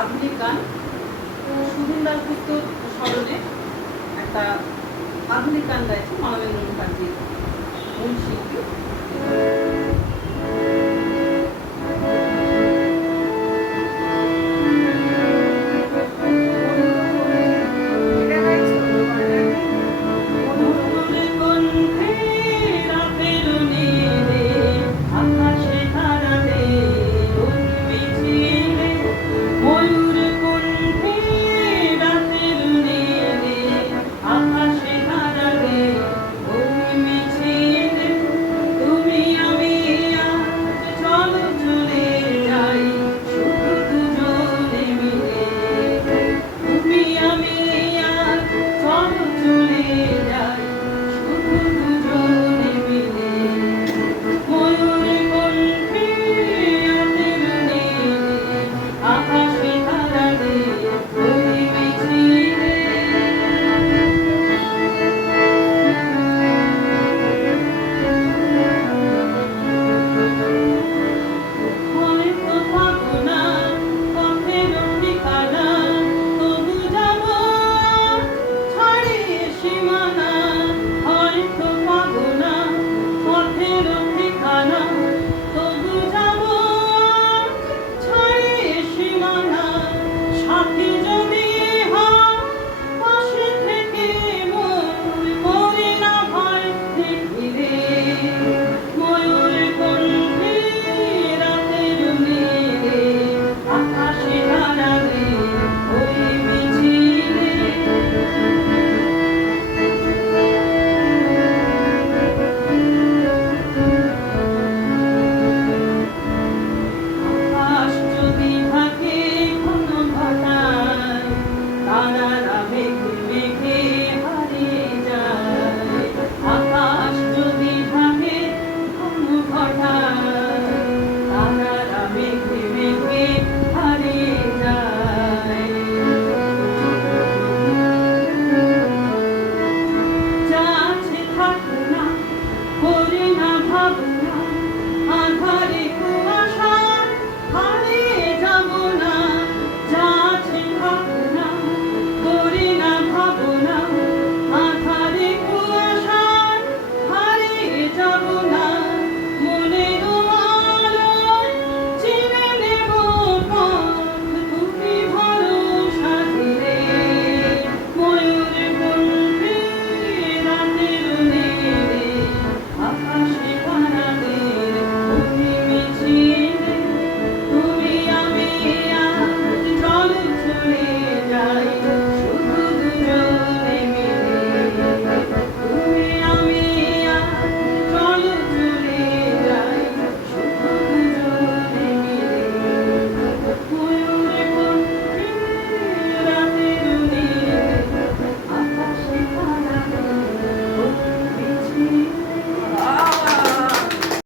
আধুনিক গান। সুধীন দাসগুপ্তর স্মরণে একটা আধুনিক গান গাইছে মানবেন্দ্র মুখার্জি মূল শিল্পী।